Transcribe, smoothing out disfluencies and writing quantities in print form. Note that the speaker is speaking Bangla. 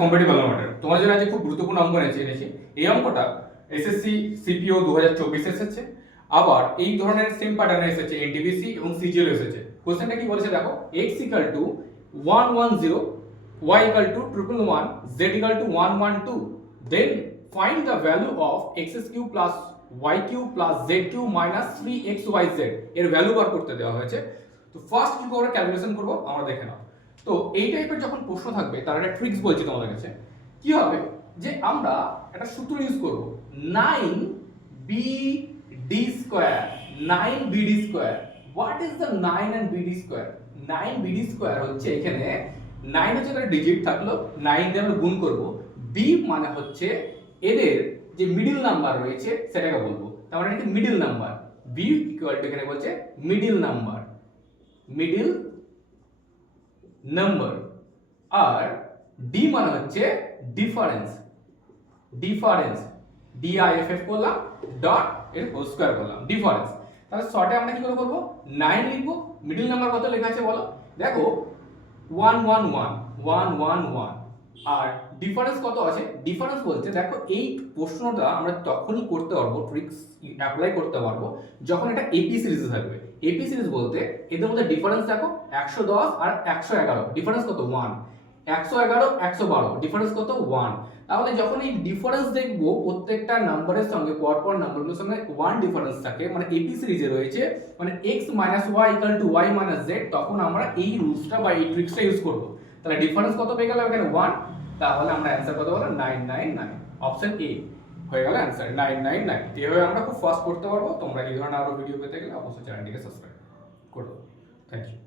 কম্পিটিটিভ ম্যাটার তোমার জন্য আজকে খুব গুরুত্বপূর্ণ অঙ্ক এনেছি। এই অঙ্কটা এসএসসি সিপিও 2024 এসেছে, আবার এই ধরনের সেম প্যাটার্নে এসেছে এনটিপিসি এবং সিজিএল এসেছে। কোশ্চেনটা কি বলেছে দেখো, x equal to 110, y equal to 111, z equal to 112, then find the value of x cube plus y cube plus z cube minus 3xyz এর ভ্যালু বার করতে দেওয়া হয়েছে। তো ফার্স্ট কি করে ক্যালকুলেশন করব আমরা দেখে নাও। তো এই টাইপের যখন প্রশ্ন থাকবে তার একটা ট্রিক্স বলছি তোমাদের কাছে। কি হবে যে আমরা একটা সূত্র ইউজ করব, 9bd square, 9bd square. What is the 9 and bd square? 9bd square হচ্ছে এখানে 9 হচ্ছে একটা ডিজিট থাকলো, 9 দিয়ে আমরা গুণ করব, b মানে হচ্ছে এদের যে মিডল নাম্বার রয়েছে সেটাকে বলবো, তার মানে এটা middle number. b equal to এখানে বলছে মিডল নাম্বার, মিডল নাম্বার। আর d মানে হচ্ছে ডিফারেন্স, ডিফারেন্স, ডিআইএফএফ করলাম, ডট এর হোল স্কয়ার করলাম, ডিফারেন্স। তাহলে শর্টে আমরা কি করে করব, 9 লিখব, মিডল নাম্বার কত লেখা আছে বলো, দেখো 111, 111। আর ডিফারেন্স কত আছে, ডিফারেন্স বলতে দেখো এই প্রশ্নটা আমরা তখনই করতে পারবো, ট্রিক্স অ্যাপ্লাই করতে পারবো যখন এটা এপি সিরিজে থাকবে। এপি সিরিজ বলতে এদের মধ্যে ডিফারেন্স দেখো 110 আর 111, ডিফারেন্স কত 1, 111 112, ডিফারেন্স কত 1। তাহলে যখন এই ডিফারেন্স দেখবো প্রত্যেকটা নাম্বারের সঙ্গে পরপর নাম্বারগুলোর সঙ্গে 1 ডিফারেন্স থাকে, মানে এপি সিরিজে রয়েছে, মানে x - y = y - z, তখন আমরা এই রুলসটা বা এই ট্রিক্সটা ইউজ করব। তাহলে ডিফারেন্স কত পেয়ে গেলাম এখানে 1, তাহলে আমরা অ্যানসার কত হলো 999, অপশন এ হয়ে গেল অ্যানসার 999। এভাবে আমরা খুব ফাস্ট করতে পারবো। তোমরা এই ধরনের আরো ভিডিও পেতে গেলে অবশ্যই চ্যানেলটিকে সাবস্ক্রাইব করো। Thank you.